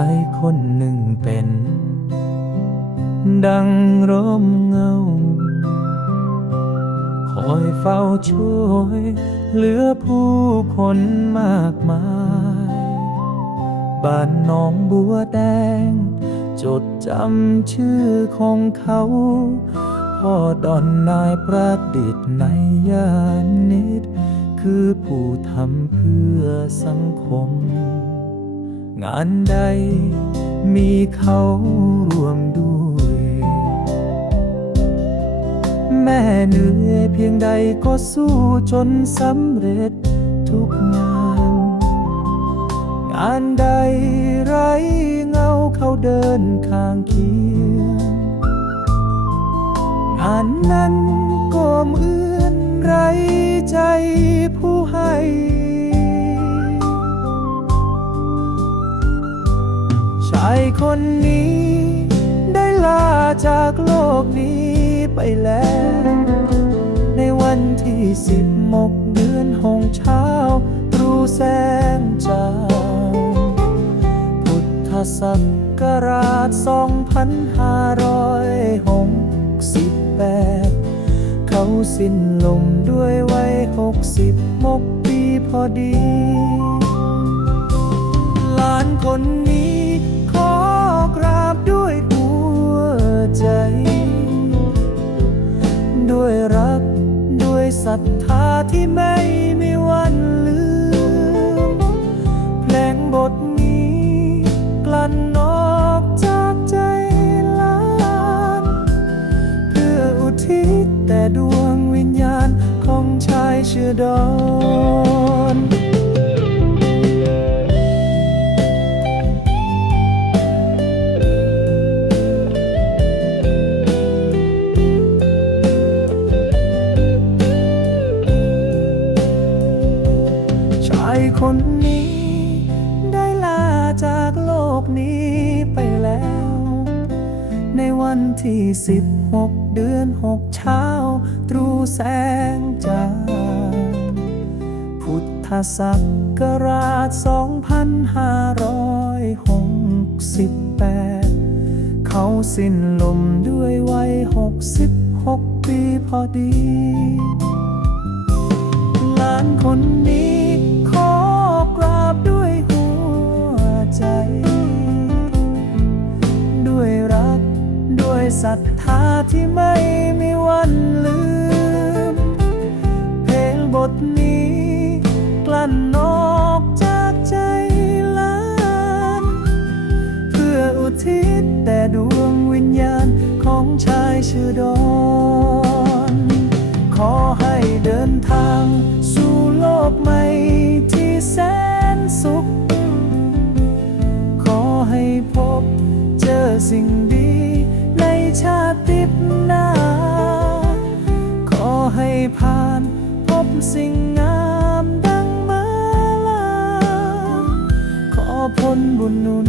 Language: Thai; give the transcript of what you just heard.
ายคนหนึ่งเป็น ดังร่มเงา คอยเฝ้าช่วยเหลือผู้คนมากมาย บ้านหนองบัวแดง จดจำชื่อของเขาพ่อดอนนายประดิษฐ์ในยานนิด คือผู้ทำเพื่อสังคม งานใด มีเขาร่วมด้วย แม่เหนื่อยเพียงใดก็สู้จนสำเร็จทุกงาน งานใดไรเงาเขาเดินข้างเคียงงานนั้นก็เหมือนไรใจผู้ให้ายคนนี้ ได้ลาจากโลกนี้ไปแล้ว ในวันที่สิบมกเดือนหงเช้ารูแสงจางพุทธศักราชสองพันห้าร้อยหกสิบแปดเขาสิ้นลมด้วยวัยหกสิบมกปีพอดี หลานคนนี้ กราบด้วยหัวใจ ด้วยรักด้วยศรัทธาที่ไม่มีวันลืม เพลงบทนี้กลั่นออกจากใจหลานเพื่ออุทิศแต่ดวงวิญญาณของชายเชื่อดอน คนนี้ ได้ลาจากโลกนี้ไปแล้ว ในวันที่สิบหกเดือนหกเช้า ตรูแสงจางพุทธศักราชสองพันห้าร้อยหกสิบแปดเขาสิ้นลมด้วยวัยหกสิบหกปีพอดี หลานคนนี้ ศรัทธาที่ไม่มีวันลืม เพลงบทนี้กลั่นออกจากใจหลาน เพื่ออุทิศแต่ดวงวิญญาณของชายชื่อดอนขอให้เดินทางสู่โลกใหม่ที่แสนสุข ขอให้พบเจอสิ่ง ผ่าน พบสิ่งงามดังมาลา ขอพ้นบุญนุน